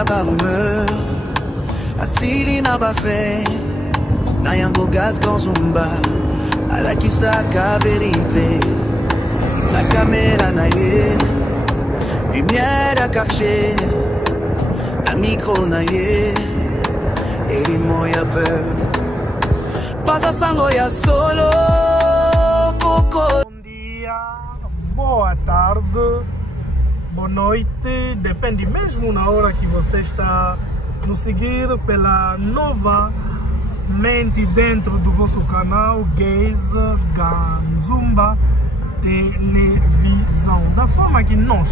ya ba rumeur asili na ba fait na yango gaz konzumba ala kisaka vérité la caméra na ye lumière à cacher la micro na ye et moya peur passa sango ya solo coco. Bom dia, boa tarde, boa noite, depende mesmo na hora que você está nos seguir pela nova mente dentro do vosso canal Gays Ganzumba Televisão. Da forma que nós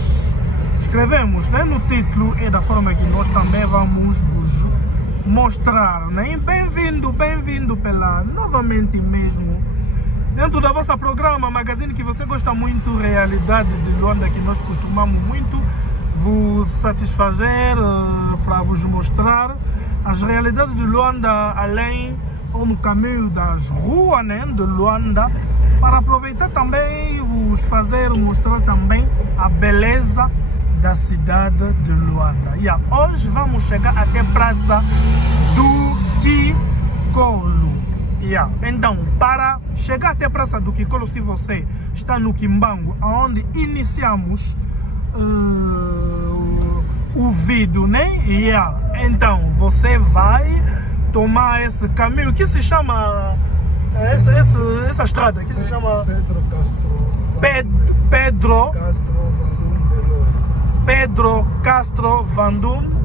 escrevemos, né, no título, é da forma que nós também vamos vos mostrar, né? Bem-vindo, bem-vindo pela novamente mesmo dentro da vossa programa, magazine que você gosta muito, Realidade de Luanda, que nós costumamos muito vos satisfazer para vos mostrar as realidades de Luanda, além ou no caminho das ruas, né, de Luanda, para aproveitar também vos fazer mostrar também a beleza da cidade de Luanda. E hoje vamos chegar até a Praça do Kikolo. Então, para chegar até a Praça do Kikolo, se você está no Kimbangu, onde iniciamos o vídeo, né? Então, você vai tomar esse caminho que se chama essa estrada que se chama Pedro Castro Vandum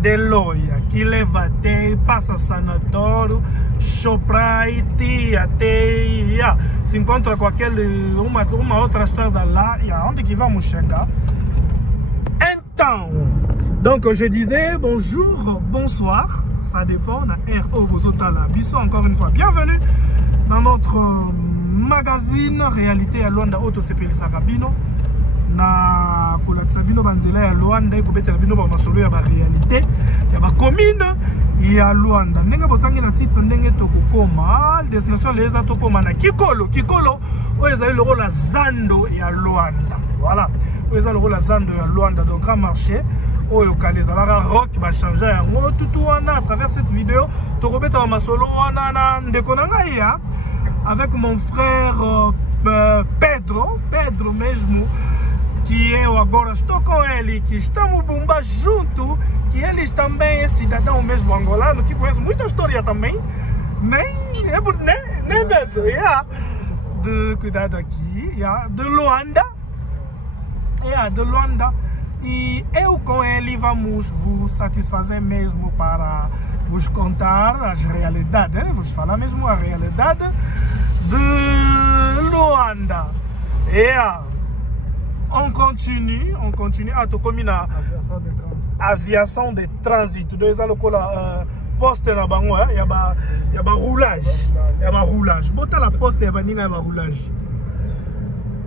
de Loia, que leva até, passa Sanatório, Shoprite, até se encontra com aquele uma outra estrada lá, onde que vamos chegar. Então, donc je disais bonjour, bonsoir, ça dépend na RO Bozotala. Bisous encore une fois, bienvenue dans notre magazine Réalité à Luanda Auto CPL Sakabino. Na Kolakisabino Banzela ya Luanda ekobetela bino ba masolo ya ba réalité ya ba commune ya Luanda. Ndenge botangi na titre ndenge tokokoma destination leza tokoma na Kikolo. Kikolo oyo ezali loko la Zando ya Luanda. Voilà. Oyo ezali loko la Zando ya Luanda, donc grand marché oyo kalezalaka rock ba changer yango tout wana. À travers cette vidéo tokobeta ba masolo wana na ndeko na ngai ya avec mon frère Pedro mesmo, que eu agora estou com ele, que estamos bomba junto, que eles também é cidadão mesmo angolano, que conhece muita história também, nem Pedro, de cuidado aqui, de Luanda, de Luanda, e eu com ele vamos vos satisfazer mesmo para vos contar as realidades, né? Vos falar mesmo a realidade de Luanda. On continue. Ah, tu comme na aviation de transit. Tu dois aller la poste na bango, il y a ba roulage. Bota la poste ya ba ninga ba roulage.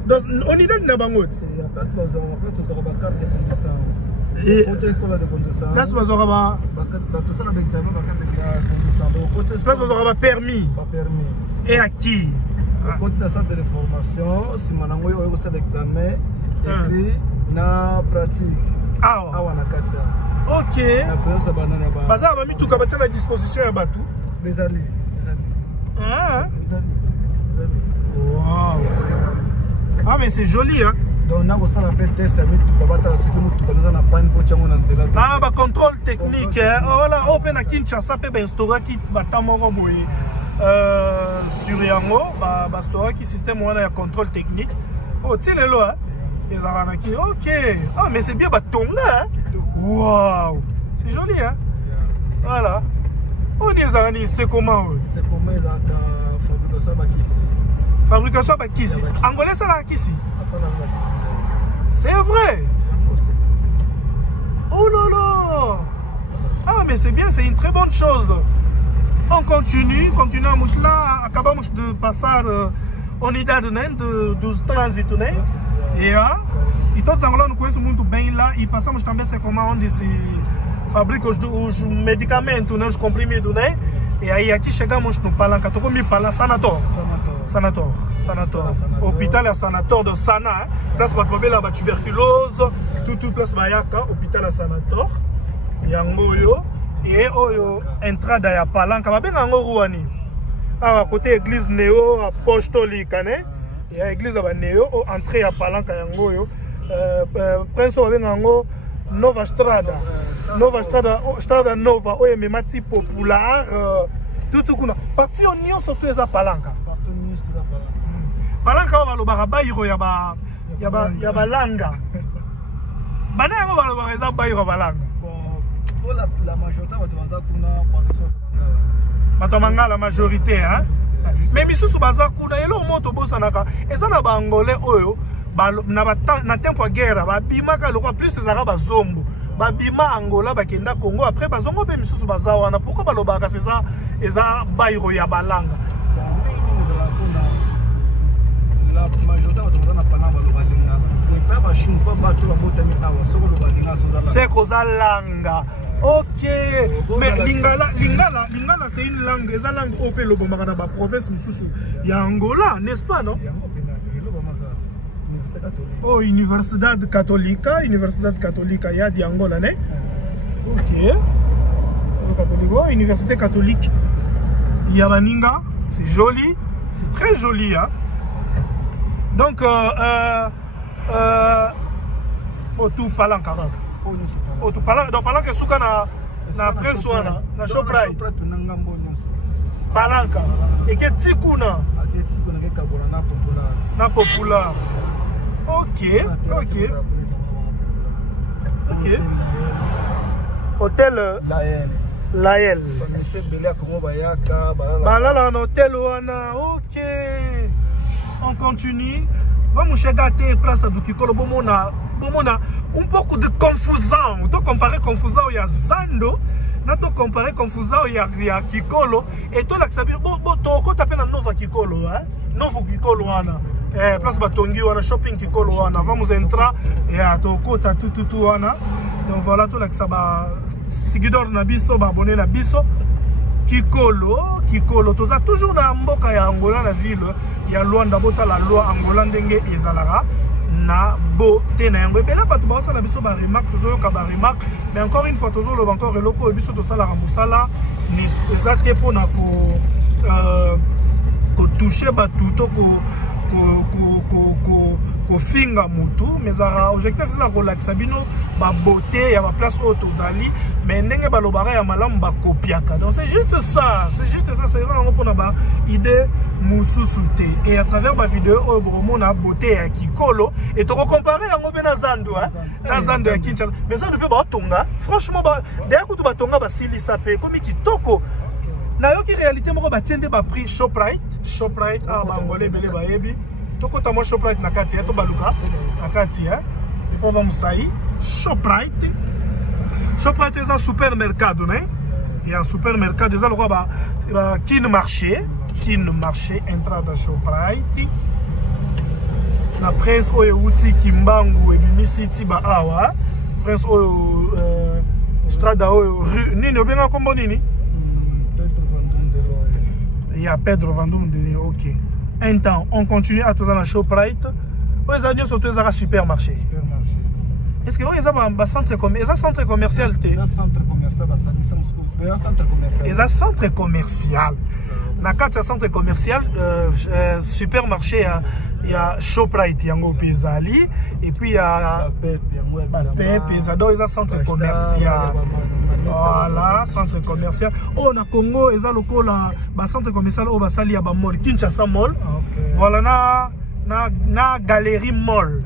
Donc on y donne na bango. Place bazora ba permis. Et à qui? Côté de centre de formation, si manango yo ko sala examen écrit na pratique. Wana kata. OK. Na pesa banana ba. Baza ba mituka ba tena disposition ya batu. Bezali. Wow. Ah mais c'est joli hein. Donc na ko sala pe test ya mituka ba ta siku mituka na panne po chango na nzela. Ba contrôle technique hein. Voilà, open à Kinshasa pe ben store ki batamoko boye. Sur yango ba store qui système wana ya contrôle technique. Oh tiens le là les avanaki. OK. Ah mais c'est bien ba tonga hein. Wow. C'est joli hein. Voilà. On est allé c'est comment? C'est comment la fabrication ba kisi. Fabrication ba kisi. Angolais ça la kisi. C'est vrai. Oh là là. Ah mais c'est bien, c'est une très bonne chose. On continue à Mouchla, acabamos de passar unidade do trânsito, né? E todos os angolanos conhecem muito bem lá e passamos também a como onde se fabricam os medicamentos, né? Os comprimidos, né? E aí aqui chegamos no Palanca, tocou me falar Sanator. Hôpital à Sanator de Sana, place para problème la tuberculose, tout place Bayaka, hôpital à Sanator. yangoyo et oyo entrada ya palanka babenga ngo ruani awa côté église néo apostolique né ya église ba néo o entrée ya palanka yangoyo prince babenga ngo Nova Strada Strada Nova oyo memati populaire tout kuna parti union surtout eza palanka palanka balobaka bayiro ya balanga bana yango balobaka eza bayiro balanga la majorité bato manga la majorité hein mais misusu baza kuna elo moto bosanaka eza na bangolais oyo na tempo ya guerre babimaka lokwa plus ezaka bazombo babima Angola bakenda Congo après bazongo pe misusu baza wana pourquoi balobaka eza bayiro ya balanga la majorité bato na panama lobalinga c'est pas chine pas bato ba botami awa soko lobalinga c'est koza langa. Ok, mais lingala c'est une langue, c'est une langue opé le bomaka na ba province misusu ya Angola, n'est-ce pas non? Oh, Universidad Católica ya di Angola né? Ok. Oh, Université catholique ya baninga, c'est joli, c'est très joli hein. Donc tout palanka. Oh, tu parles que suka na presse wana na Shoprite palanka et que tikuna na popular. Ok. Hôtel Lael. Balala un hôtel wana. Ok. On continue. Vamos chegar até Praça do Kikolo bomona un peu de confusant. Tu comparer confusant ya Zando, na tu comparer confusant ya Kikolo et toi là que ça veut bon to ko taper na Nova Kikolo hein. Novo Kikolo wana. Place Batongi wana shopping Kikolo wana. Vamos entrar et à to ko ta tout wana. Donc voilà tout là que ça va seguidor na biso ba abonné na biso. Kikolo toza toujours na mboka ya Angola na ville ya Luanda bota la loi Angola ndenge ezalaka na beauté na yango bela bato ba sala biso ba remarque tozo ka ba remarque mais encore une fois tozo lo encore eloko biso to sala ka musala ni ezate po na ko toucher batu to ko finga mutu mais ara objectif c'est ko relaxa bino ba beauté ya ba place auto zali mais ndenge balobara ya malamu ba kopiaka donc c'est juste ça c'est vraiment pour na ba idée mususute et à travers ma vidéo au bon na beauté ya Kikolo et to comparer yango be na Zando hein na Zando ya Kinshasa mais ça ne peut pas tonga franchement ba derrière kutu ba tonga ba silisa pe comme kitoko na yo ki réalité moko ba tiende ba prix Shoprite a bangolais belé ba yebi toko ta mo Shoprite na kati to baluka na kati hein et pour vamos sair Shoprite est un supermercado né il y a un supermercado ça le quoi ba Kin marché entrada Shoprite na presse oyo uti Kimbangu et Bimisiti ba awa presse oyo strada oyo nini obenga kombo nini il y a Pedro Vandum de ok un temps on continue à tous dans la Shoprite les avions surtout les supermarché est-ce que ils ont un centre commercial ils ont centre commercial na kati ya centre commercial supermarché il y a Shoprite yango pezali et puis il y a Pezado ils ont centre commercial voilà centre commercial oh na Congo ils ont lokola ba centre commercial au basali ya ba mall Kinshasa mall voilà na galerie mall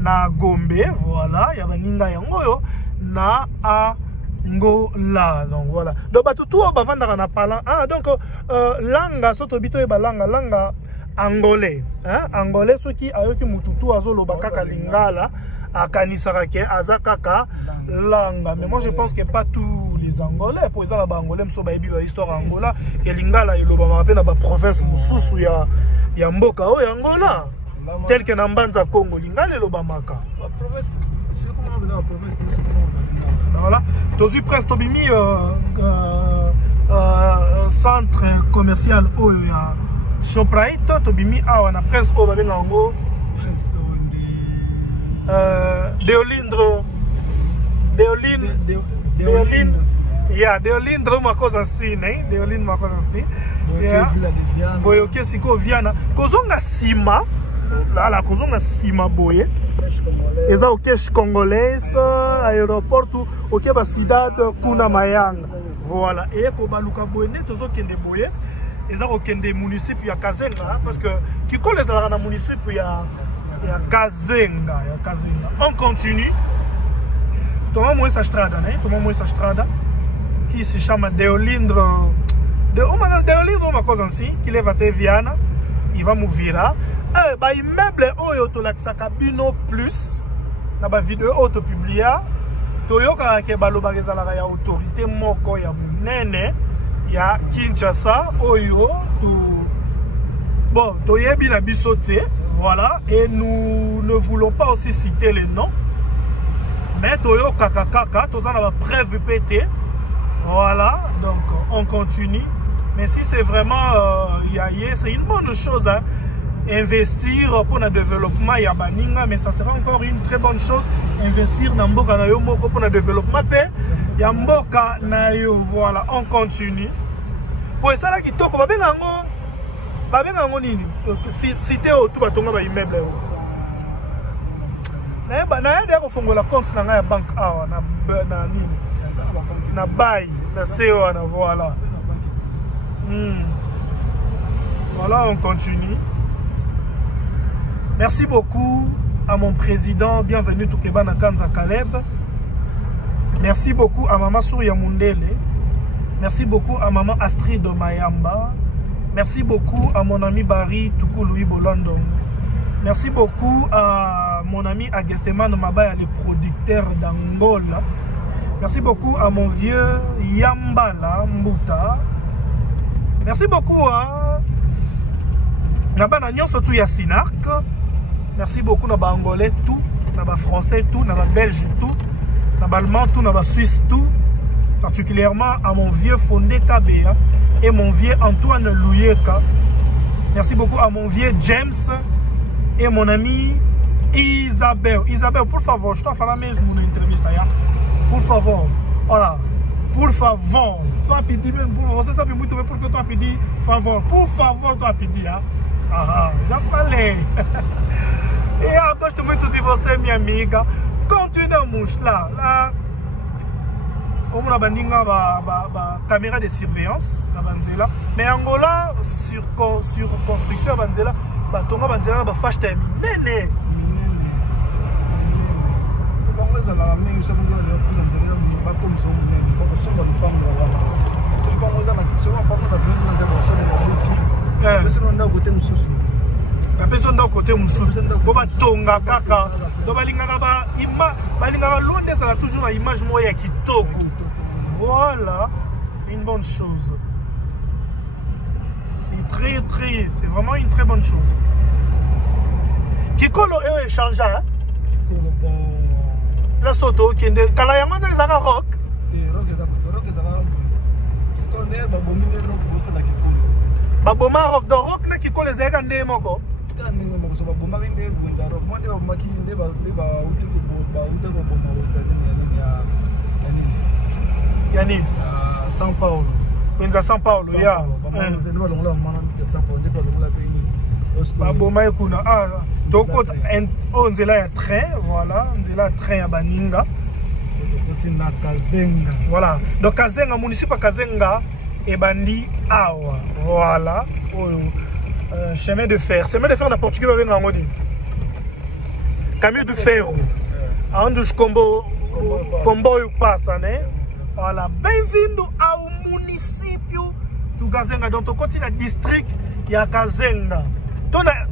na Gombe voilà il y a baninga yango yo na Angola donc voilà donc ba tout ba vendre na palan donc langa soto bito e balanga angolais hein angolais soki ayoki mututu azoloba kaka lingala akanisaka ke azakaka langa mais moi je pense que pas tous les angolais pour ça ba angolais mso ba yebi ba histoire Angola ke lingala iloba ma pe na ba province mususu ya mboka o ya Angola tel que na Mbanza Congo lingala iloba maka voilà tozu presque tobimi centre commercial oyo ya Shoprite tobimi awa na presse oyo babenga yango Deolindro Deolindre uma coisa assim, né? Deolindre uma coisa assim. Boyoke siko Viana. Kozonga sima. Lá, kozonga sima boye. Eza o cash congolais, aéroporto, o que ba cidade kuna Mayanga. Voilà. Et ko baluka boye ne tozo kende boye. Eza ko kende municipio ya Kazenga parce que kiko les ala na municipio ya Kazenga, On continue. Tomamos essa estrada, né? Tomamos essa estrada que se chama Deolindre. Deolindre uma coisa assim, que leva até Viana e vamos virar. Ba immeuble oyo to laksaka bino plus na ba vidéo auto publier. Toyoka ke baloba ezalaka ya autorité moko ya munene ya Kinshasa oyo bon toyebi na biso te. Voilà, et nous ne voulons pas aussi citer les noms. Mais Toyo Kakakaka, tous en a preuve pété. Voilà, donc on continue. Mais si c'est vraiment c'est une bonne chose, hein, investir pour le développement Yabaninga, mais ça sera encore une très bonne chose. Investir dans Mboka na yo moko pour le développement pe ya Mboka na yo. Voilà, on continue. Pour ça là qui toko ba benango. Cité au tout batonga ba immeuble na yende ko fongola compte na nga ya bank awa na nini na bail na CEO na voilà. Voilà, on continue. Merci beaucoup à mon président, bienvenue Toukeba na Kanza Caleb. Merci beaucoup à maman Souria Mundele. Merci beaucoup à maman Astrid Mayamba. Merci beaucoup à mon ami Barry Toukou Louis Bolando. Merci beaucoup à mon ami Agesteman Mabaya, le producteur d'Angola. Merci beaucoup à mon vieux Yambala Mbuta. Merci beaucoup à Nabana Nyonso tout ya Sinark. Merci beaucoup à Angolais tout, à Français tout, à Belge tout, à Allemand tout, à Suisse tout. Particulièrement à mon vieux Fondé Kabea et mon vieux Antoine Louyeka. Merci beaucoup à mon vieux James et mon ami Isabelle. Isabelle, por favor, je t'en fais la même entreviste. Por favor, voilà. Por favor, toi pidi même pour favor, c'est ça que moi pour que toi pidi favor. Por favor, toi pidi já falei. E eu gosto muito de você, minha amiga. Continuamos lá. On a ba caméra de surveillance na Banzela, mais Angola sur construction Banzela, ba tonga Banzela ba flash time nene. La personne d'un côté mususu boba tonga kaka do balingaka balingaka loin de ça toujours une image moya kitoko. Voilà une bonne chose. C'est vraiment une très bonne chose. Kikolo est échange hein. La soto kende kala yamana ezaka rock. Baboma rock do rock na kikolo ezaka nde moko. Yani São Paulo. Kwenza São Paulo ya. Baboma ekuna doko nzela ya train, voilà, nzela train ya Baninga. Voilà. Donc Kazenga municipal Kazenga et Bandi awa. Voilà. Chemin de fer. Chemin de fer na portugais va venir en mode. Caminho de ferro. Onde os comboio passa, né? Voilà. Bem-vindo ao município do Kazenga. Donc on continue le district ya Kazenga.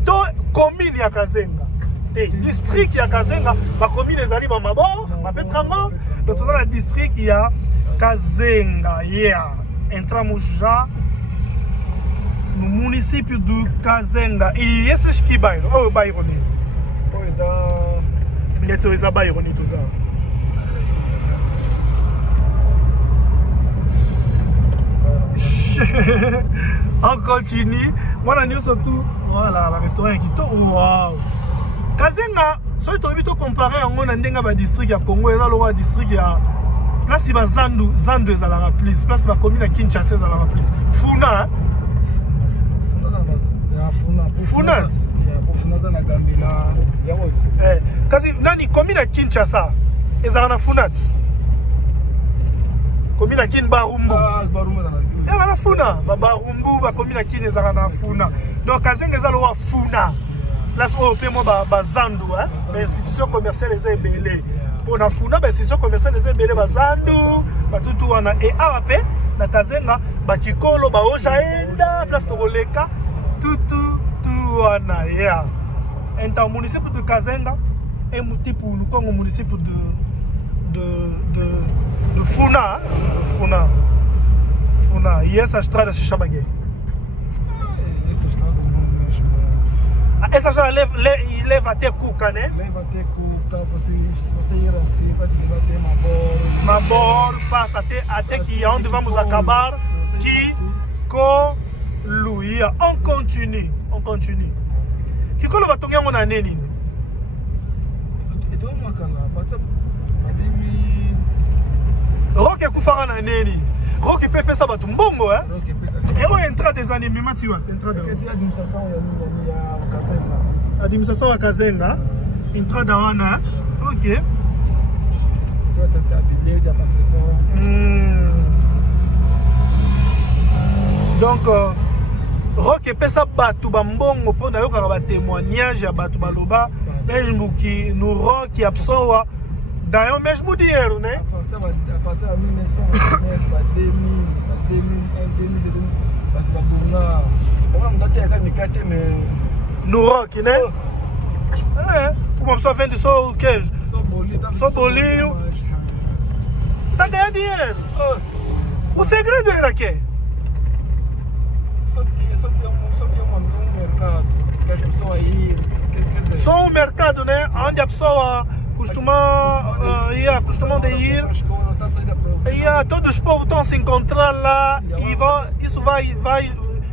To commune ya Kazenga. District ya Kazenga, ma commune ezali ba mabor, ma Petrango. Donc tout ça le district ya Kazenga. Yeah. Entramos já no município do Kazenga. E esses que bairro? Oh, bairro ne. Pois é. Bilhete é bairro ne tudo ça. On continue. Voilà, nous surtout. Voilà, le restaurant qui tout. Wow. Kazenga, soki toyebi tocompare yango na ndenge ba district ya Congo eza lokola district ya place ba zandu ezalaka plus place bakomi na Kinshasa ezalaka plus funa kasi nani komi na Kinshasa ezalaka na funat komi na Kin Barumbu ezalaka funa Barumbu bakomi na Kin ezalaka na funa donc Kazenga eza lokola funa place oyo mpe mo bazandu bainstitution commerciale eza ebele mpo na funa bainstitution commerciale eza ebele bazandu batutu wana e awa mpe na Kazenga bakikolo baojaenda place tokoleka tutu wana ya enta municipio de Kazenga e mutipu lukongo municipio de Funa yes a estrada se chama aqui essa já leva até Cuca, né? Leva até Cuca, você ir assim, vai ter Mabor, passa até que onde vamos acabar, que Luia. On continue. Que quando vai tomar uma nene? Então uma cana, bata Roque kufara na nene. Roque pepe ça batu mbongo Et on entra des animés matiwa, entra dans administration à Kazenga, entra dans wana. OK. Donc Roque pesa batu bambongo pona yo ka ba témoignage ya batu baloba Mejmuki nous Roque absowa dans un mesmo dinheiro, né? À partir de 1999, 2000, no rock, né? Como só vende só o queijo, só bolinho, tá ganhando dinheiro. O segredo era que? Só que um mercado, que as pessoas aí. Só um mercado, né? Onde a pessoa costumam de ir. Todos os povos estão a se encontrar lá e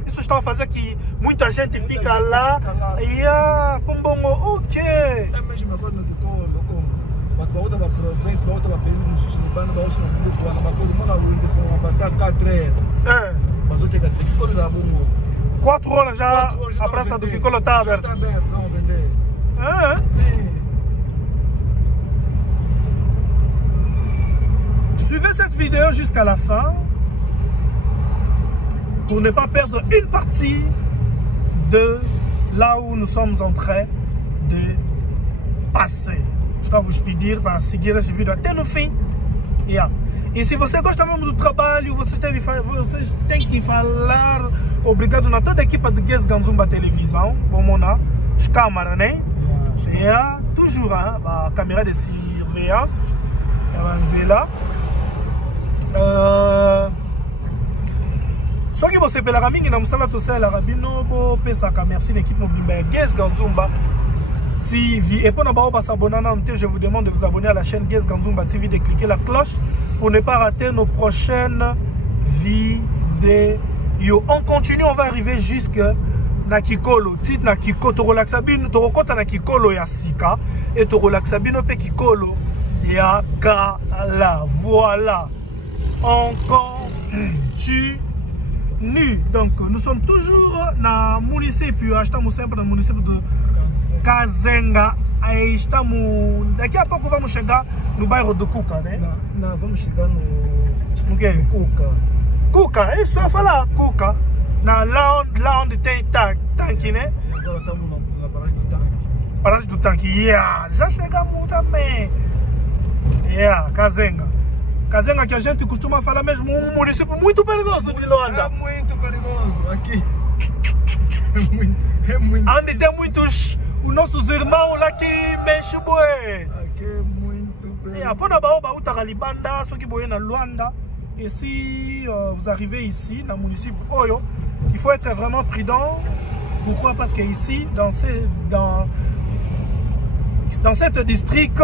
isso está a fazer que muita gente fica lá e como ok. É mesmo agora no doutor, mas para outra província, para outra período, no Sushinibano, para outra período, para todo mundo na rua, para passar 4 horas. Mas eu tenho que todos a bom. 4 horas já a praça do Kikolo está aberta. Está aberta, vamos vender. Sim. Suivez cette vidéo jusqu'à la fin pour ne pas perdre une partie de là où nous sommes en train de passer. Je dois vous dire para seguir esse vídeo até no fim. E se você gosta mesmo do trabalho, vocês têm que falar obrigado na toda a equipe de Guest Ganzumba Televisão, vamos lá, as câmeras, né? Toujours a caméra de surveillance, ela lá. Só que você pela caminho na musala to sala rabino bo pesa ka merci l'équipe mobile Guest Ganzumba TV et pour ne pas s'abonner je vous demande de vous abonner à la chaîne Guest Ganzumba TV, de cliquer la cloche pour ne pas rater nos prochaines vidéos. On continue, on va arriver jusque na Kikolo, titre na Kikolo to relaxabino to kota na Kikolo ya sika et to relaxabino pe Kikolo ya kala. Voilà. On continue. Donc nous sommes toujours dans le município, estamos sempre no município de Kazenga. Aí estamos, daqui a pouco vamos chegar no bairro do Cuca, né? Não, vamos chegar no quê? Cuca. Cuca, é isso que eu ia falar, Cuca. Lá onde tem tanque, né? Agora estamos na paragem do tanque. Paragem do tanque, já chegamos também. Kazenga. Kazenga que a gente costuma falar mesmo um município muito perigoso de Luanda. É muito perigoso aqui. É muito. Onde tem muitos os nossos irmãos lá que mexem bué. Aqui é muito perigoso. Pour d'abord, Libanda, ceux qui sont dans Luanda. Et si vous arrivez ici, dans le municipio Oyo, il faut être vraiment prudent. Pourquoi? Parce que ici, dans cette district,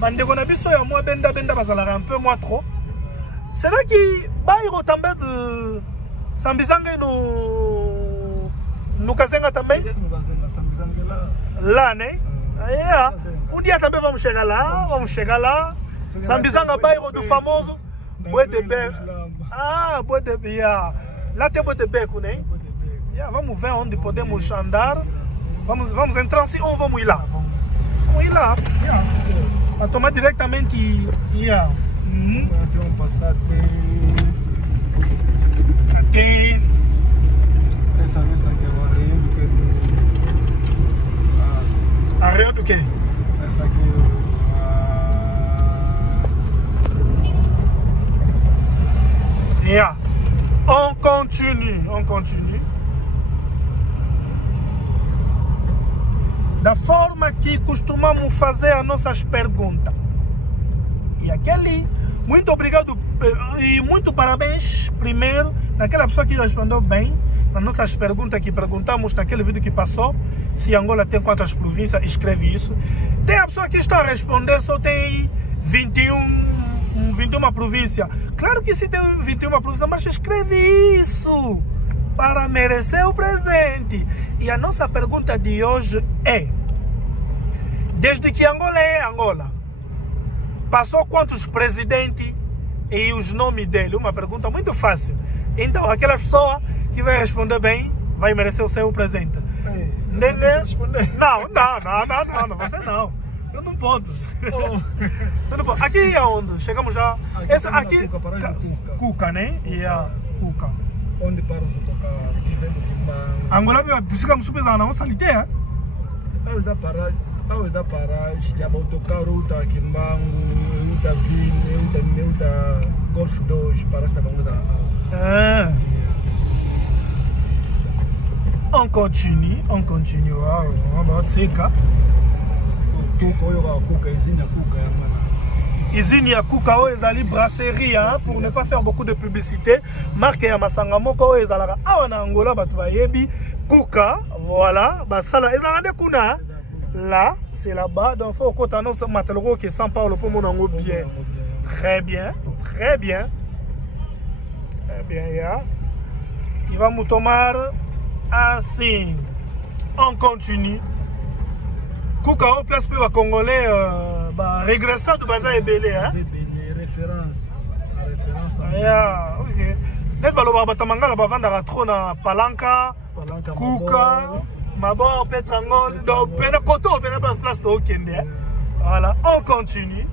bandeko na biso ya moi benda bazalaka un peu moins trop. C'est là qui bairo tambe de Sambizange no Kazenga tambe. Là né. Yeah. Um dia também vamos chegar lá. Sambizanga bairro do famoso Boi de Beco. Ah, Boi de Beco. Yeah. Lá tem Boi de Beco, né? Yeah, vamos ver onde podemos andar. Vamos entrar assim ou vamos ir lá? Vamos ir lá. Yeah. Para tomar diretamente. Yeah. Vamos passar até. Essa aqui é o areia do que? Areia do que? Essa aqui é Yeah. On continue. Da forma que costumamos fazer as nossas perguntas. E aquele, muito obrigado e muito parabéns primeiro naquela pessoa que respondeu bem nas nossas perguntas que perguntamos naquele vídeo que passou. Se Angola tem quantas províncias, escreve isso. Tem a pessoa que está a responder, só tem 21 províncias. Claro que se tem 21 províncias, mas escreve isso para merecer o presente. E a nossa pergunta de hoje é: desde que Angola é Angola, passou quantos presidentes e os nomes dele? Uma pergunta muito fácil. Então, aquela pessoa que vai responder bem vai merecer o seu presente. Não, você não. Você não pode. Você não pode. Aqui é onde? Chegamos já. Essa aqui. Cuca, né? E a Cuca. Onde para o tocar? Angola precisa super na nossa liteira. Aos da paragem, já vou tocar outra aqui no Mango, outra Vila, outra Golf 2, para esta banda. On continue. On va seca. Usine ya Kuka o ezali brasserie pour ne pas faire beaucoup de publicité. Marque ya masanga moko ezalaka awa na Angola bato bayebi Kuka, voilà, basala ezalaka kuna. Là, c'est là-bas, donc faut qu'on t'annonce Mateloro qui est sans parole pour mon ango bien. Très bien. Yeah. Il va nous tomber ainsi. On continue. Kuka au place pour les Congolais régressant de Baza et Belé. Référence. Yeah, ok. Net baloba batamanga ba vanda trop na Palanka, Kuka, Mabor, Petrangol, donc pena koto pena place de Okende. Voilà, on continue.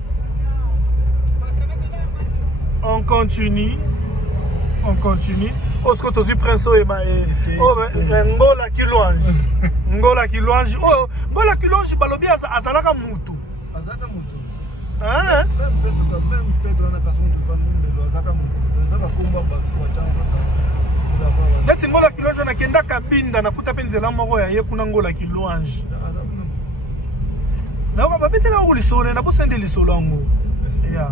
Parce que tu es prince Ngola qui louange. Ngola qui louange balobi azalaka mutu. Ah, même Pedro na kaso de famille azalaka mutu. Azalaka komba ba Neti Ngola qui louange na kenda kabinda na kuta penzela moko ya ye kuna Ngola qui louange. Na ba betela o lisone na bosende lisolo ngo. Ya.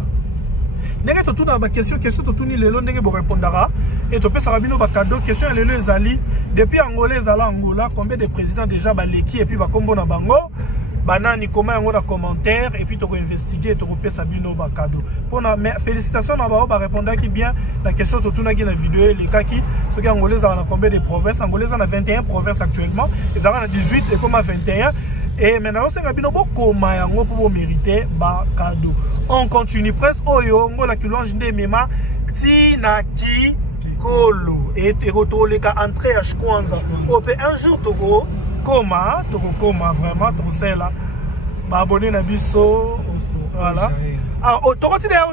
Ndenge totuna ba question totuni lelo ndenge bo répondra et to pesa bino ba cadeau question lelo ezali depuis Angola ezala Angola combien de présidents déjà baleki et puis ba kombo na bango banani comment yango na commentaire et puis to ko investiguer to ko pesa bino ba cadeau pona félicitations na ba répondre qui bien la question totuna ki na vidéo les kaki ce qui Angola ezala na combien de provinces Angola ezala na 21 provinces actuellement ezala na 18 et comme à 21 et maintenant c'est ngabino bokoma yango pour mériter ba cadeau. On continue presque oyo ngola kilonge nde mema tina ki kolo et rotoleka entrée à Kwanza. Ope un jour toko koma vraiment to sela ba abonné na biso voilà. Ah toko tina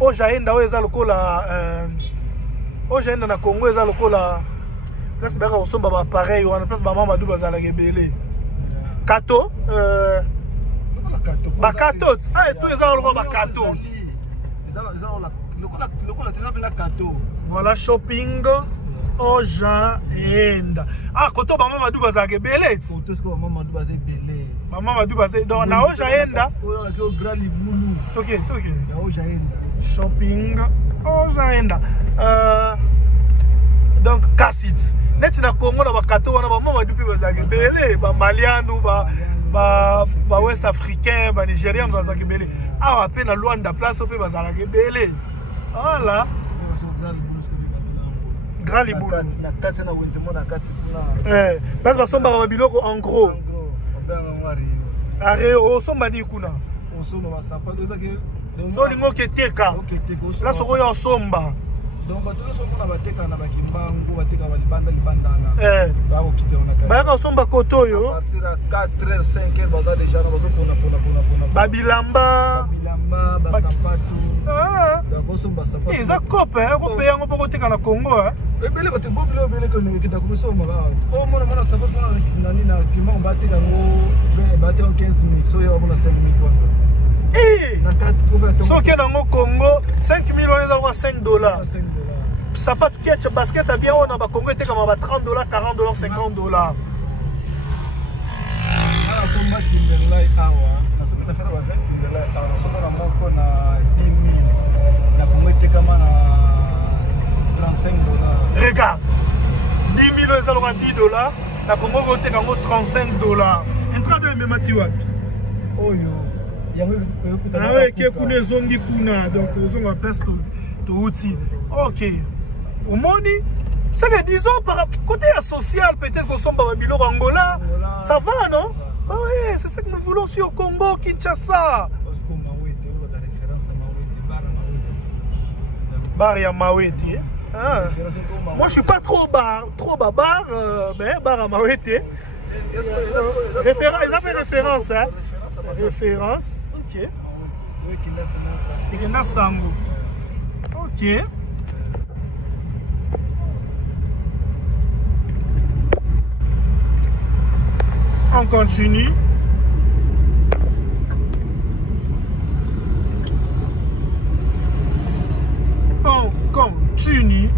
o jaenda o eza lokola o jaenda na Congo eza lokola place ba ka osomba ba pareil wana place ba mama duba za la gebele. Kato Bakato, tout les gens Bakato. Voilà, shopping au Jaenda. Ah, Koto, maman m'a dit que c'est belé. Maman m'a dit que c'est dans la Jaenda. Ok. Shopping au Jaenda. Donc, Kassit. Net na Congo na Bakato, maman m'a dit que c'est belé. Maliano, ba West Africain, ba Nigérien dans Zakibele. Ah, à peine à Luanda place au pays Zakibele. Voilà. Grand Liboulou. Parce que son biloko en gros. Arrête, au somba di kuna. Au somba, ça pas de ça que. So lingo ke teka. Là so koyo somba. Donc bato so mona bateka na bakimbangu bateka balibanda libandana. Ba ko kite ona ka. Ba ka somba koto yo. À partir de 4h 5h baza déjà na bato pona. Babilamba basapatu. Da ko somba sapatu. Eza kope, kope yango poko teka na Congo Ebele bato bobilo ebele ko ne kita ko somba ba. O mona sapatu na nani na kimbangu bateka ngo 20 bateka 15 000 so yo mona 5 000 kwanza. So qui est dans le Congo, 5 000 $5. Ça pas de catch basket à bien on a Congo était comme $30, $40, $50. Ah, so much in the light hour. So que faire va faire in the light hour. So na moko na 10 000. Na Congo était comme na $35. Regarde. 10 000 $10. Na Congo était comme $35. Entra de Mematiwa. Oh yo. Ah ouais, qui est kuna zongi kuna, donc on a place de outils. Ok. Au moni, c'est que disons par côté social, peut-être qu'on sombre à Bilo Angola, ça va non? Ah ouais, c'est ça que nous voulons sur Congo, Kinshasa. Bar ya Mawete. Moi je suis pas trop bar, mais bar à Mawete. Ils ont fait référence, hein? Référence. Ok. Ok. On continue. On continue.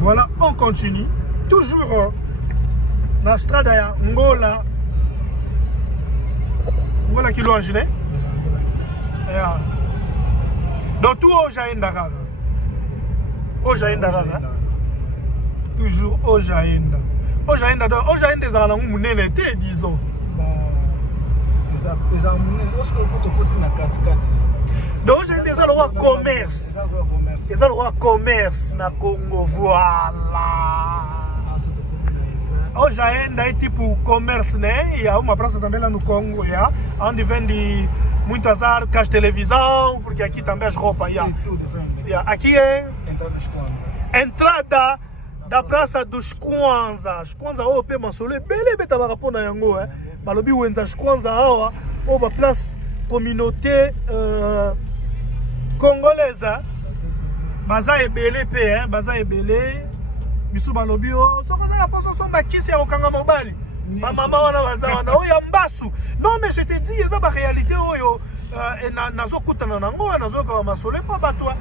Voilà, on continue. Toujours dans la strada Ngola. Ngola qui l'a enchaîné. Donc tout au Jaïnda. Au Jaïnda. Toujours au Jaïnda. Au Jaïnda, au Jaïnda, ils ont un été, disons. Donc j'ai des endroits commerce. Les endroits commerce na Congo, voilà. Au Jaïnda est pour commerce, il y a uma praça também lá no Congo, onde vende muitas arcas, televisão, porque aqui também as roupas, aqui é entrada da praça dos Kwanza. Kwanza o pe masole bele beta bakapona yango balobi wenza Kwanza awa o ba place communauté congolaise baza ebele pe baza ebele bisu balobi o so kaza la poso somba kisi ya okanga mobali ma mama wana baza wana o ya mbasu. Non mais je te dis eza ba réalité oyo nazo kutana nango nazo ka masole pa batwa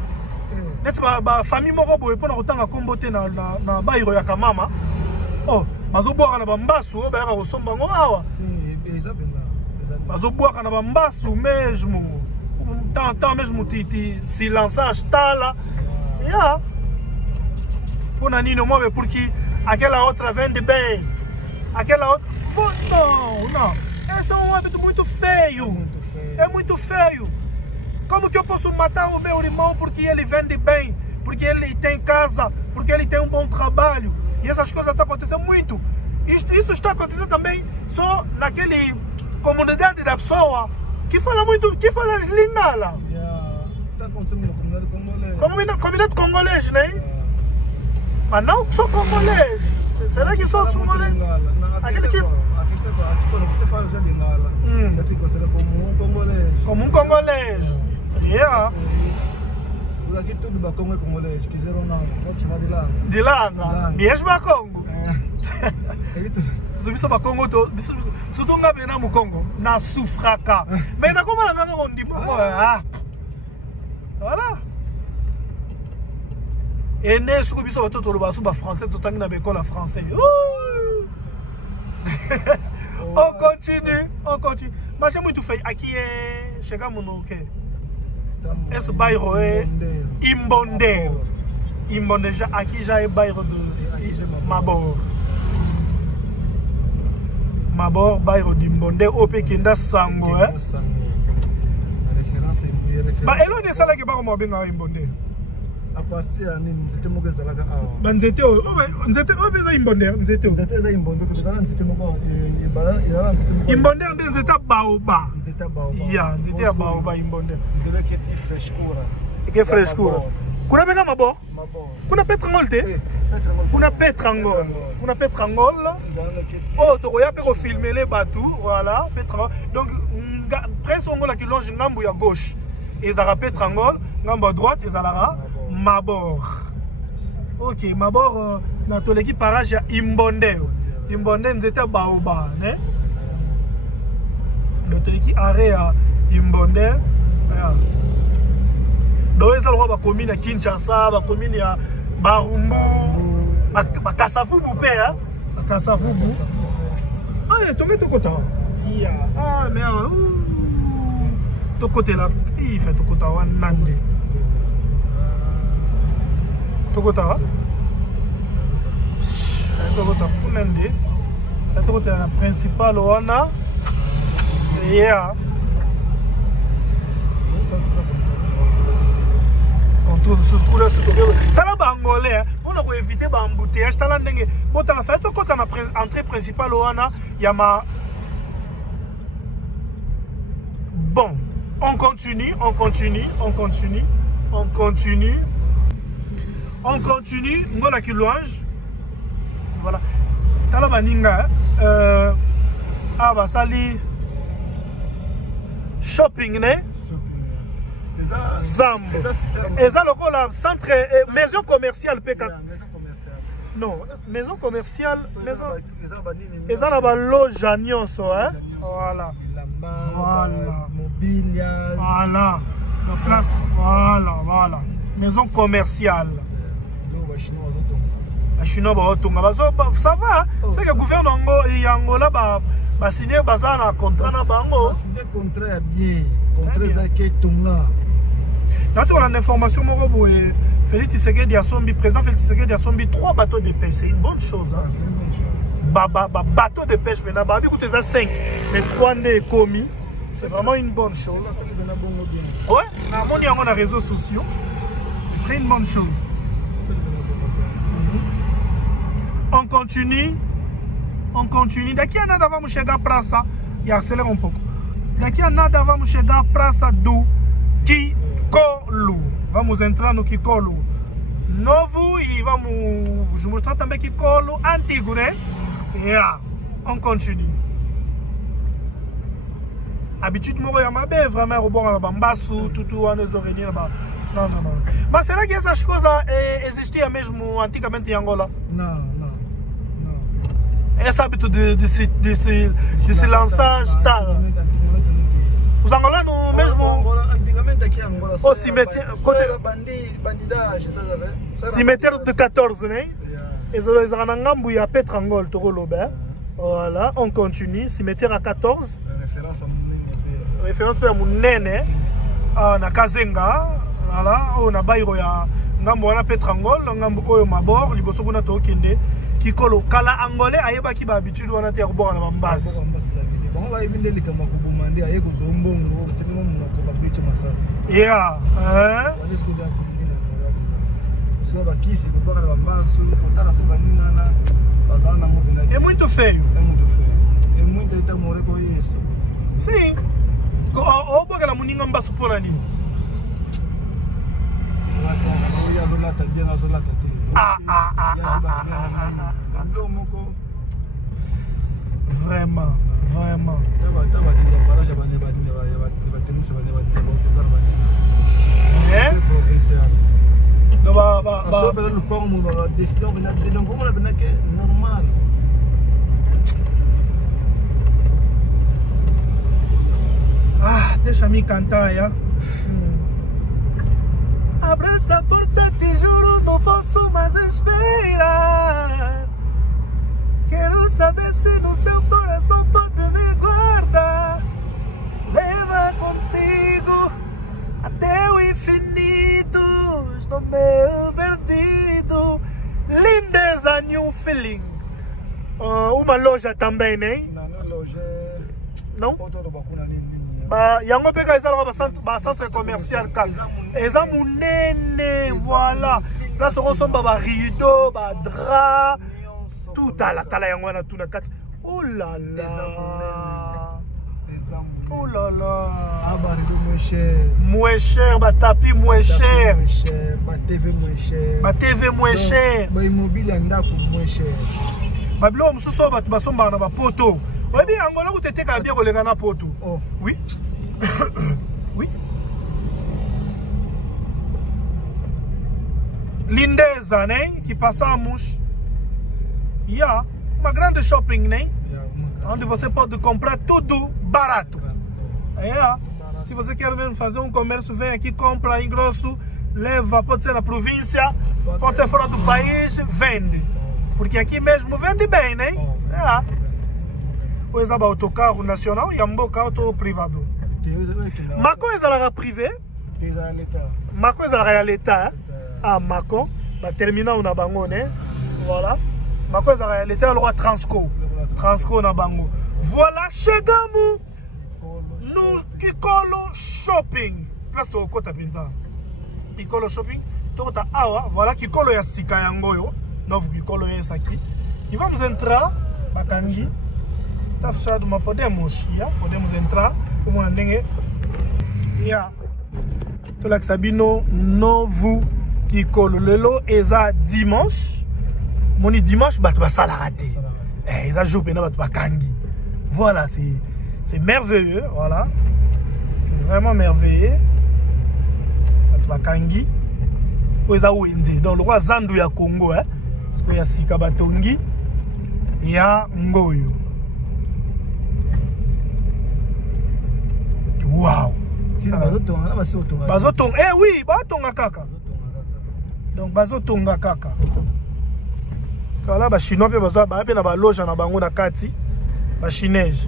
neti ba famille moko boye pona kotanga kombote na bairo ya kamama oh bazo boaka na bambasu o bayaka kosomba ngo awa bazo boaka na bambasu mesmo tant mesmo titi silençage tala ya pona nino moi pour qui aquela outra vende bem aquela outra não essa é um hábito muito feio. É muito feio. Como que eu posso matar o meu irmão porque ele vende bem, porque ele tem casa, porque ele tem um bom trabalho? E essas coisas estão acontecendo muito. Isso está acontecendo também só naquele comunidade da pessoa que fala muito, que fala lingala. Está acontecendo no comunidade congolês, né? Mas não só congolês. Será que só congolês? Aquele que quando você fala de lingala, você considera como um congolês. Como um congolês. Yeah. Aqui tudo Bacongo é congolês. Quiseram não, pode chamar de lá. De lá, não. Mesmo Bacongo. Se tu visse Bacongo, se tu não vê no Congo, na sufraca. Mas ainda como ela não onde voilà. Et né ce que biso bato to loba suba français to tangi na bekola français. On continue. Mas é muito feio. Aqui é chegamos no quê? Esse bairro é Imbonde. Imbonde já aqui já é bairro de Mabor. Mabor, bairro de Imbonde, o Pequinda Sango, Mas ele onde é que vai como bem a Imbonde? à partir de nzete moko ezalaka awa banzete oyo nzete oyo eza imbonder nzete oyo eza imbonder kozala nzete moko ezala nzete moko imbonder nde nzete ya baoba nzete ya baoba ya nzete ya baoba imbonder nzete keti frescura eke frescura kuna peka mabor kuna petrangol te kuna petrangol oh tokoya pe kofilmele bato voilà petrangol donc presse ongolaki longe ngambu ya gauche ezalaka petrangol ngambu ya droite ezalaka mabor ok mabor na toleki parage ya imbonde nzete ya baoba ne na toleki are ya imbonde donc eza lokwa bakomine ya Kinshasa bakomine ya Barumbu bakasavubu mpe bakasavubu tonge tokota mais tokotela ife tokota wana nde tokota kuna nde tokotela na principal wana ya tala bangolais mpona koevite baembouteillage tala ndenge botala fai tokota na entrée principale wana ya ma bon on continue ngolaki louange voilà tala baninga basali shopping ne Zambo. Et ça, le centre, maison commerciale, non, maison commerciale, maison. Et ça, là-bas, loge à Nyonso, hein. Voilà. Mobilier. Voilà. La place. Voilà. Maison commerciale. Ça va, c'est que le gouvernement Angola va signer un contrat. Signer un contrat bien. Contrat qui est tonga. On a une information, Félix Tshisekedi a sombi, président Félix Tshisekedi a sombi 3 bateaux de pêche. C'est une bonne chose. Bateau de pêche, mais d'abord, écoutez, ça 5, mais 3 n'est commis. C'est vraiment une bonne chose. Ouais, on a les réseaux sociaux. C'est très une bonne chose. On continue. Daqui a nada vamos chegar à praça. E acelera um pouco. Daqui a nada vamos chegar à praça do Kikolo. Vamos entrar no Kikolo novo e vamos mostrar também Kikolo antigo, né? Yeah. On continue. Habitude moro ya mabe vraiment au bord na bambasu tutu wana zorenir là-bas. Non. Mas será que essas coisas existiam mesmo antigamente em Angola? Não. Esse hábito de se lançar tá. Os angolanos mesmo. Antigamente aqui em Angola. O cimetière. Bandidagem, tá vendo? Cimetière de 14, né? Ils ont un ngambu ya Petrangol, Toroloba. Voilà, on continue. Cimetière à 14. Référence à Mounene. Na Kazenga. Voilà, on a bairo ya ngambu wana Petrangol, ngambu oyo mabor, liboso kuna tokende. Kikolo kala angolais ayeba ki ba habitude wana te yakubonga na bambasi. Bango ba ibinde likama kubumande ayeko zombongo, tshimo mona ko ba beche masasi. Yeah, Wale skuda kumina. So ba kisi ko baka na bambasu, potala so baninana, bazana mo bina. É muito feio. É muito ita more ko yeso. Sim. O boga la muninga mbasu pona nini? Ya zolata bien azolata te. Vraiment. Deixa-me cantar, ya. Abre essa porta, te juro, não posso mais esperar. Quero saber se no seu coração pode me guardar. Leva contigo até o infinito. Estou meio perdido. Lindeza, new feeling. Uma loja também, né? Não, loja. Não? yango peka ezalaka centre commercial kaka eza munene voilà place okosomba ba rideau ba drap tout tala yango wana tuna kati oh là là ah bah rideau moins cher ba tapis moins cher ba TV moins cher ba immobilier ndako moins cher ba bilo mususu ba basomba na ba poto oyebi yango na kuteteka bien kolenga na poto oui oui Lindeza qui passe en mouche il y a uma grande shopping onde você pode comprar tudo barato se você quer mesmo fazer um comércio vem aqui compra em grosso leva pode ser na província pode ser fora do país vende porque aqui mesmo vende bem pois há autocarro nacional e há auto privado ma coisa là privé ma coisa là l'état ah Macon va terminer na bango voilà ma coisa là l'état le roi Transco na bango voilà chez Gamou nous Kikolo shopping place au kota pinza Kikolo shopping tota awa voilà Kikolo ya sika yango yo novo Kikolo ya saki il va nous entrer bakangi tafshad ma podemos entrar como ndenge ya to la sabino novo Kikolo lelo eza dimanche moni dimanche bat basala raté eza jour pena bat bakangi voilà c'est merveilleux voilà c'est vraiment merveilleux bat bakangi eza wenze donc le roi Zandu ya Congo parce que ya sika batongi ya ngoyo wow bazotonga oui batonga kaka donc bazotonga kaka kala ba chinois pe baza ba pe na ba loge na bango na kati ba chinese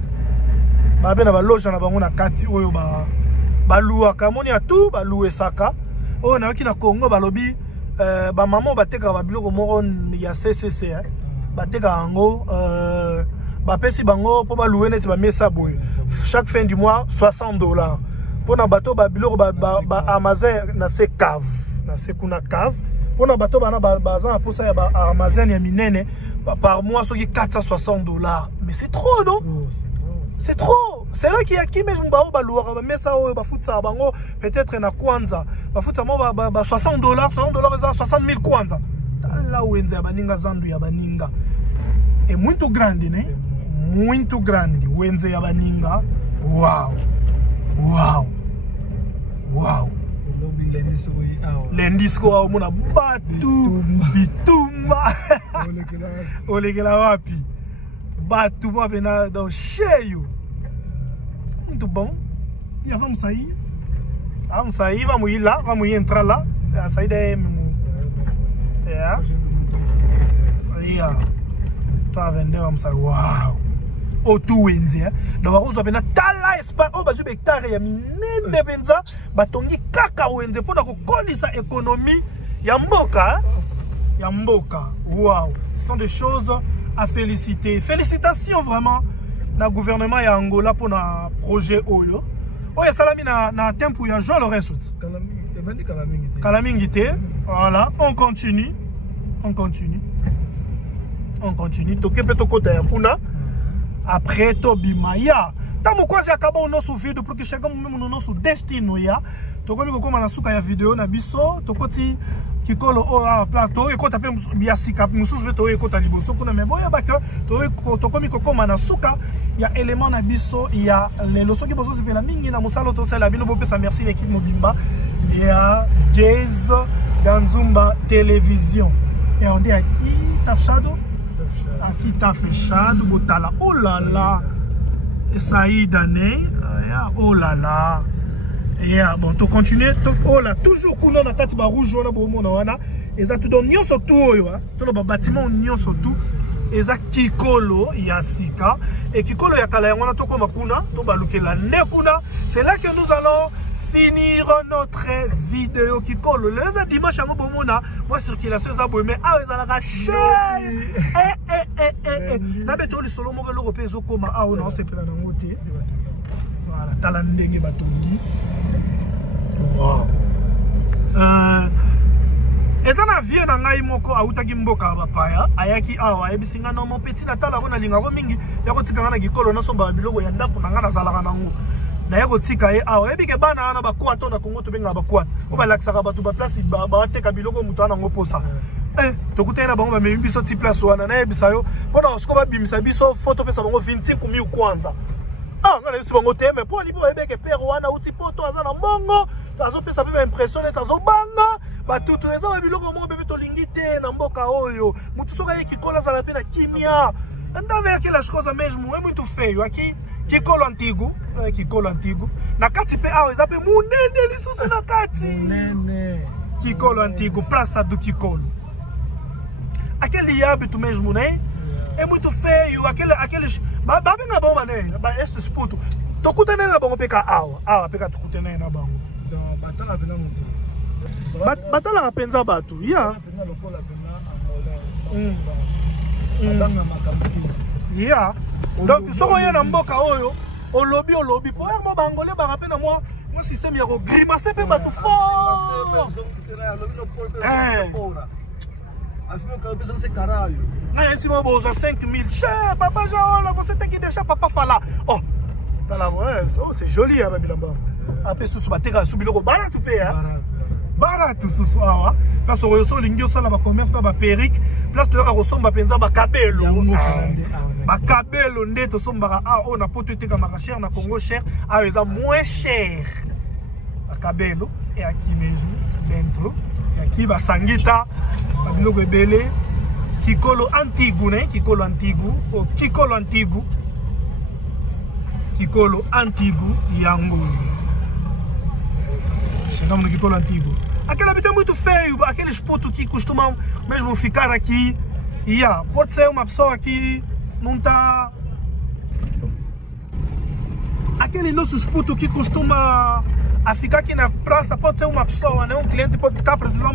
ba pe na ba loge na bango na kati oyo ba luwa kamoni atu ba luwe saka oyo na ki na Congo balobi ba maman bateka ba biloko moko ya CCC bateka yango ba pesi bango po ba luwe neti ba mesa boy chaque fin du mois $60 pour na bateau ba biloko ba Amazon na se cave na se kuna cave pour na bateau bana bazan pour ça ya ba Amazon ya minene par mois soki $460 mais c'est trop non c'est trop c'est là qu'il y a qui mesmo ba luwa ba mesa oyo ba futsa bango peut-être na kwanza ba futsa mo ba $60 eza 60,000 kwanza là où enza baninga Zandu ya baninga é muito grande né muito grande wenze ya baninga wow lendisco au mona batu bituma olekela wapi batu moi pena dans cheio muito bom e vamos sair vamos ir lá vamos entrar lá a saída é ali tá vendo vamos sair uau otu wenze donc bakozwa pena tala espace o bazu hectare ya minene penza batongi kaka wenze mpona kokolisa économie ya mboka wow ce sont des choses à féliciter félicitations vraiment na gouvernement ya Angola pour na projet oyo salami na tempo ya Jean Lorenzo kalamingi te voilà on continue tokepe tokota ya kuna après tobimaya tamo kwazi akaba nosso vídeo porque chegamos mesmo no nosso destino ya tokomi kokoma na suka ya video na biso tokoti Kikolo plateau ekota pe biasika mususu pe to ekota liboso kuna meboya baka tokomi kokoma na suka ya élément na biso ya lelo soki boso sipela mingi na musalo to sala bino bopesa merci l'équipe mobimba ya Jazz Ganzumba télévision et on dit aqui tafshado aqui tá fechado botala oh là là saída né oh là là bon tu continuer oh là toujours kuna na kati ba rouge wana bo mona wana eza tout donc nyonso tout oyo to lo ba bâtiment nyonso tout eza Kikolo ya sika et Kikolo ya kala yango na to koma kuna to balukela ne kuna c'est là que nous allons finir notre vidéo Kikolo le dimanche yango bo mona moi circulation za bo mais ezala ka cher na beto li solo mo ke loko pe zo koma non c'est pas na ngote Voilà, tala ndenge batongi. Wow. Eza na vie na ngai moko autaki mboka bapaya ayaki awa ebisinga na mo petit na tala bona linga ko mingi ya ko tika na gikolo na somba biloko ya ndako na ngana zalaka nango na ya ko tika e awa ebike bana na bakwato na Kongo to benga bakwato o ba laksaka batu ba place ba teka biloko mutu ana ngoposa tokutena bango ba membi so ti place wana na ebisa yo bona siko ba bimisa biso photo pesa bango 25,000 kwanza ngana isi bango te mais pour libo ebeke père wana uti poto azana mbongo azo pesa pe impression azo banga batutu eza babiloko moko bebe tolingi te na mboka oyo mutu soka ye kikola zala pe na kimia ndave aquelas coisas mesmo é muito feio aqui kikolo antigo na kati pe awa eza pe munene lisusu na kati munene kikolo antigo praça do kikolo aquele hábito mesmo né é muito feio aqueles babenga bom mané esses puto tokutana na bango peka awa peka tukutana na bango batala pena mutu batala kapenza batu ya ya donc soko ye na mboka oyo olobi po mo bangole ba rapena moi système ya ko grimacer pe batu fort na esi mo boza 5,000 cher papa Jean você tem que deixar papa falar oh tala c'est joli ya babilamba ape susu bateka subiloko barato pe ya barato susu awa place oyo so lingi osala ba commerce ba perruque place toyoka kosomba penza bakabelo bakabelo nde tosombaka o na poto etekamaka cher na Congo cher ayo eza moins cher bakabelo e aki mesmo dentro e aki basangita babiloko ebele kikolo antigo ne kikolo antigo yango chegamos no Kikolo antigo. Aquele hábito é muito feio, aqueles putos que costumam mesmo ficar aqui. Pode ser uma pessoa que não está. Aquele nossos putos que costuma a ficar aqui na praça, pode ser uma pessoa, né? Um cliente pode estar precisando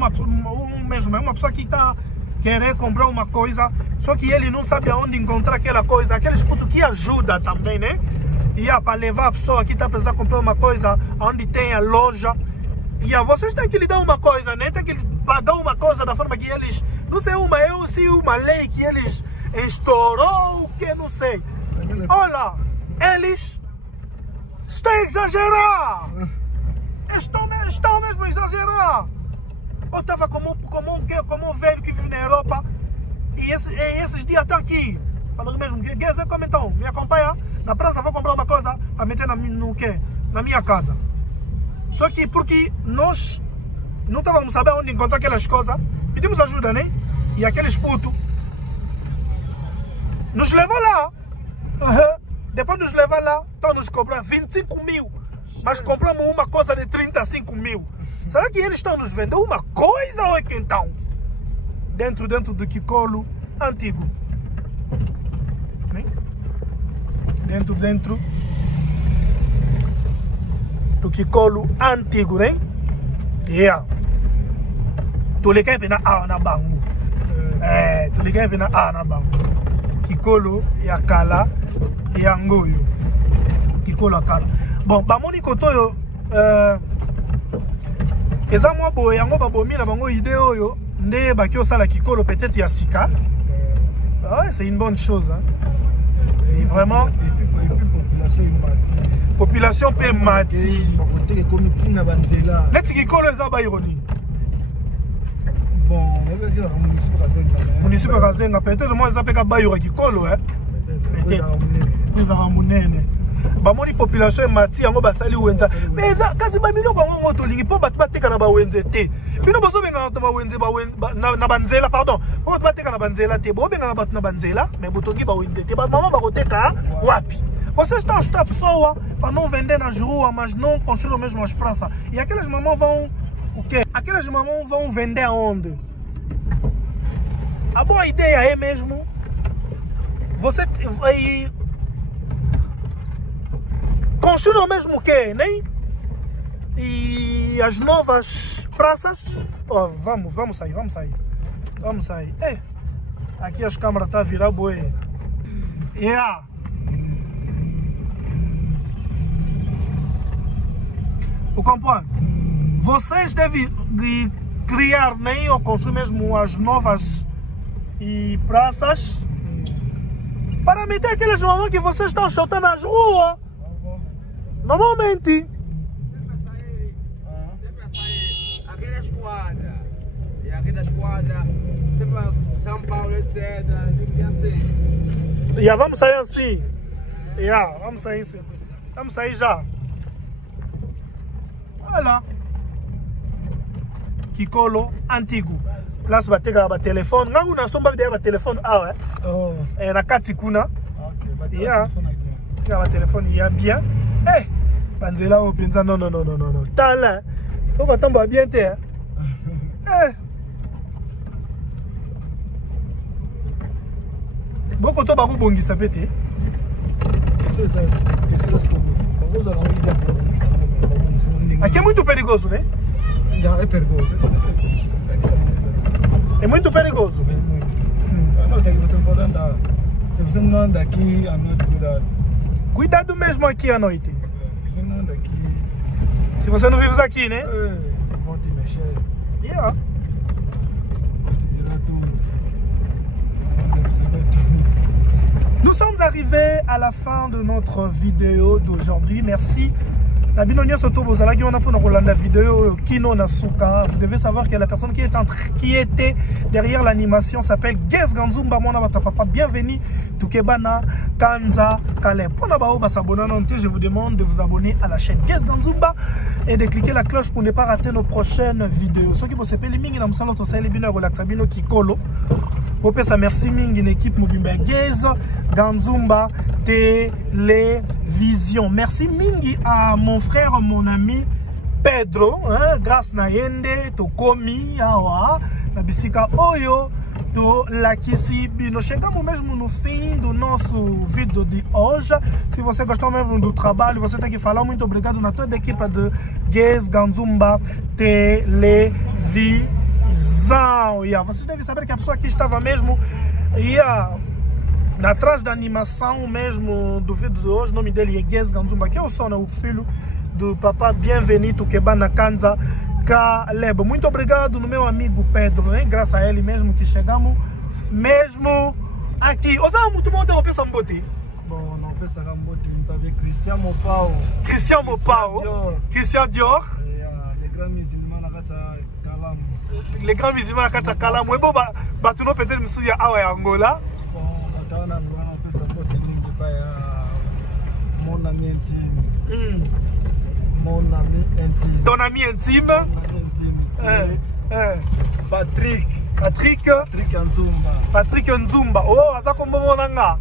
mesmo, é uma pessoa que está querer comprar uma coisa, só que ele não sabe aonde encontrar aquela coisa. Aqueles putos que ajuda também, né? Para levar a pessoa que está precisando comprar uma coisa onde tem a loja. Vocês têm que lhe dar uma coisa, né? Tem que pagar uma coisa da forma que eles... Não sei, uma lei que eles estourou, que não sei. Olha, eles estão a exagerar. Estão mesmo a exagerar. Eu estava como um velho que vive na Europa e esses dias estão aqui. Falando mesmo, como então? Me acompanha? Na praça vou comprar uma coisa para meter na minha casa. Só que porque nós não estávamos sabendo onde encontrar aquelas coisas, pedimos ajuda, né? E aqueles putos nos levou lá. Depois de nos levar lá, estão nos cobrando 25,000. Mas compramos uma coisa de 35,000. Será que eles estão nos vendendo uma coisa ou é que então? Dentro do Kikolo antigo. Né? Dentro do Kikolo antigo, né? Tu liga aí na bangu. Tu liga aí na bangu. Kikolo ya kala ya ngoyo. Kikolo kala. Bon, bamoni kotoyo eza mwa boye yango babomi na bango idée oyo nde baki osala Kikolo peut-être ya sika. Ouais, c'est une bonne chose, hein. C'est vraiment population pe mati. Neti Kikolo eza ba ironie. Bon, municipal Kazenga peut-être moi eza peka ba yoro Kikolo, hein. Peut-être. Nous avons munene. Bamoni population mati yango basali wenza. Mais eza kasi ba biloko ngo tolingi po batu bateka na ba wenze te. Bino bozo benga na ba wenze na banzela pardon. Po batu bateka na banzela te. Bo benga na batu na banzela, mais botongi ba wenze te. Ba mama ba koteka wapi? Vocês estão a pessoa para não vender nas ruas, mas não construir mesmo as praças. E aquelas mamães vão o quê? Aquelas mamães vão vender aonde? A boa ideia é mesmo você vai construir o mesmo que, né? E as novas praças. Oh, vamos sair. Aqui as câmeras estão a virar boi. Vous comprenez? Vocês devem criar nem ou construir mesmo as novas praças para meter aqueles mamães que vocês estão chutando nas ruas. Normalmente. Sempre a sair aquela esquadra. E aquela esquadra, sempre São Paulo, etc. Já vamos sair assim. Vamos sair assim. Vamos sair já. Olha. Kikolo antigo. Place bateka ba telefone. Ngangu na somba bidea ba telefone awa. Na kati kuna. Ba telefone ya bien. Panzela o penza non. Tala. On va tomber bien te. Boko to ba ko bongisa pete. Aqui é muito perigoso, né? É perigoso. É muito perigoso. Não tem que você pode andar. Se você não anda aqui à noite, cuidado. Cuidado mesmo aqui à noite. Se não anda aqui. Se você não vive aqui, né? Vão te mexer. Nous sommes arrivés à la fin de notre vidéo d'aujourd'hui. Merci. Vous devez savoir que la personne qui était derrière l'animation s'appelle Guess Ganzumba. Bienvenue. Tukebana Kanza Kaleb. Je vous demande de vous abonner à la chaîne Guess Ganzumba et de cliquer la cloche pour ne pas rater nos prochaines vidéos. Ceux qui vont s'appeler Mingi na musalo to sale bino relaxa bino kikolo. Popesa merci Mingi une équipe Mobimba Guess Ganzumba Télévision. Merci Mingi à mon frère, mon ami Pedro, grâce na yende tokomi awa na bisika oyo to lakisi bino. Chegamos mesmo no fim do nosso vídeo de hoje. Se você gostou mesmo do trabalho, você tem que falar muito obrigado na toda a equipe de Guess Ganzumba Televisão. Vocês devem saber que a pessoa que estava mesmo atrás da animação mesmo do vídeo de hoje, o nome dele é Guess Ganzumba, que é o sono, o filho do papá Bienvenido Kebana Kanza Kaleb. Muito obrigado no meu amigo Pedro, né? Graças a ele mesmo que chegamos mesmo aqui. Osama muito bom ter uma peça mbote. Bom, não pensa que mbote, tá vendo Christian Mopao. Christian Dior. Les grands musulmans na kata Kalamu. Les grands musulmans na kata Kalamu. Et bon bah tu nous peut-être me souviens à Angola. Mon ami intime. Mon ami intime. Ton ami intime? Patrick Nzumba. Patrick Nzumba. Oh, asa kombo monanga.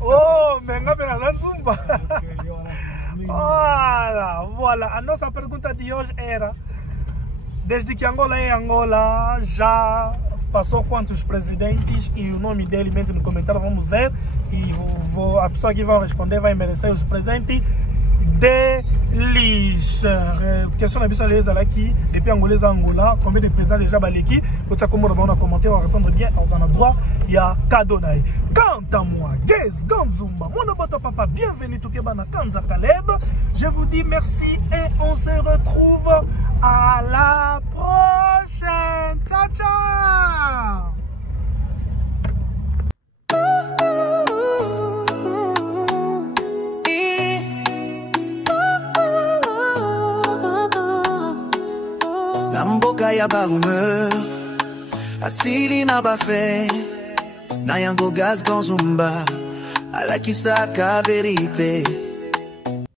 Oh, menga pena Nzumba. Voilà. A nossa pergunta de hoje era: desde que Angola é Angola, já passou quantos presidentes? E o nome dele mesmo no comentário, vamos ver. E a pessoa que vai responder vai merecer os presentes deles. Question na bisa les alaki depuis angolais Angola, combien de présidents déjà baleki? Vous savez comment on a commenté, on va répondre bien, on en a droit. Il y a Kadonai. Quant à moi, Guess Ganzumba, mon abato papa, bienvenue tout Kebana Kanza Kaleb. Je vous dis merci et on se retrouve à la prochaine. Ciao ciao. Namboka ya barumeur asili na bafe na yango Guess Ganzumba alakisaka verite